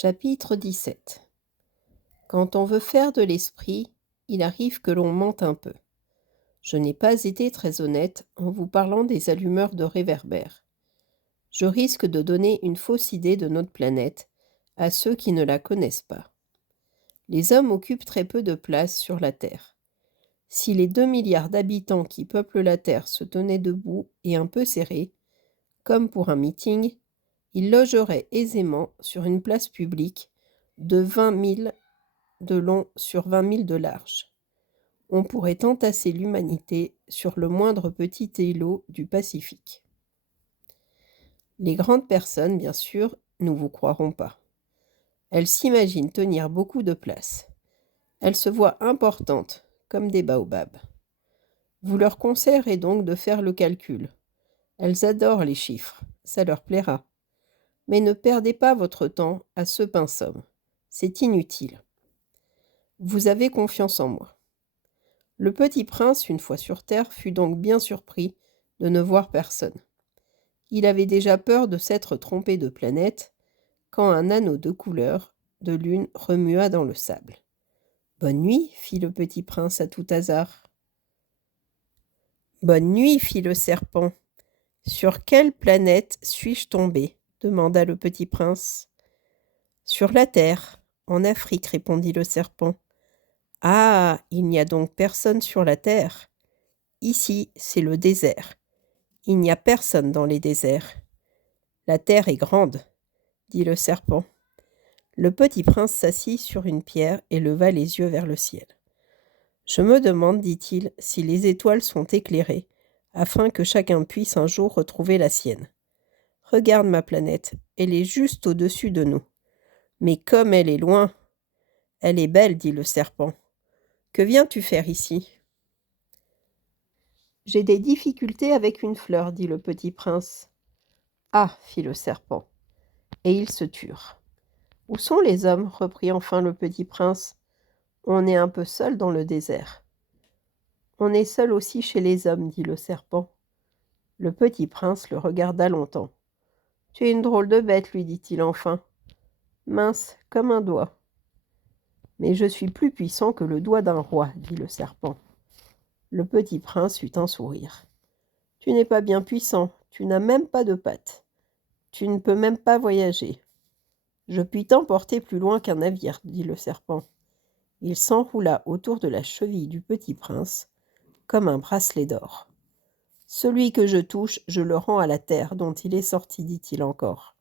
Chapitre 17. Quand on veut faire de l'esprit, il arrive que l'on mente un peu. Je n'ai pas été très honnête en vous parlant des allumeurs de réverbères. Je risque de donner une fausse idée de notre planète à ceux qui ne la connaissent pas. Les hommes occupent très peu de place sur la Terre. Si les 2 milliards d'habitants qui peuplent la Terre se tenaient debout et un peu serrés, comme pour un meeting, ils logeraient aisément sur une place publique de 20 000 de long sur 20 000 de large. On pourrait entasser l'humanité sur le moindre petit îlot du Pacifique. Les grandes personnes, bien sûr, ne vous croiront pas. Elles s'imaginent tenir beaucoup de place. Elles se voient importantes, comme des baobabs. Vous leur conseillerez donc de faire le calcul. Elles adorent les chiffres, ça leur plaira. Mais ne perdez pas votre temps à ce pinsomme. C'est inutile. Vous avez confiance en moi. Le petit prince, une fois sur terre, fut donc bien surpris de ne voir personne. Il avait déjà peur de s'être trompé de planète quand un anneau de couleur de lune remua dans le sable. « Bonne nuit, fit le petit prince à tout hasard. « Bonne nuit, fit le serpent. « Sur quelle planète suis-je tombé ?» demanda le petit prince. « Sur la terre, en Afrique, répondit le serpent. « Ah, il n'y a donc personne sur la terre. Ici, c'est le désert. Il n'y a personne dans les déserts. La terre est grande, dit le serpent. Le petit prince s'assit sur une pierre et leva les yeux vers le ciel. Je me demande, dit-il, si les étoiles sont éclairées, afin que chacun puisse un jour retrouver la sienne. Regarde ma planète, elle est juste au-dessus de nous. Mais comme elle est loin, elle est belle, dit le serpent. Que viens-tu faire ici ? J'ai des difficultés avec une fleur, dit le petit prince. Ah, fit le serpent, et ils se turent. Où sont les hommes ? Reprit enfin le petit prince. On est un peu seul dans le désert. On est seul aussi chez les hommes, dit le serpent. Le petit prince le regarda longtemps. Tu es une drôle de bête, lui dit-il enfin. Mince, comme un doigt. Mais je suis plus puissant que le doigt d'un roi, dit le serpent. Le petit prince eut un sourire. Tu n'es pas bien puissant, tu n'as même pas de pattes. Tu ne peux même pas voyager. Je puis t'emporter plus loin qu'un navire, dit le serpent. Il s'enroula autour de la cheville du petit prince, comme un bracelet d'or. Celui que je touche, je le rends à la terre dont il est sorti, dit-il encore.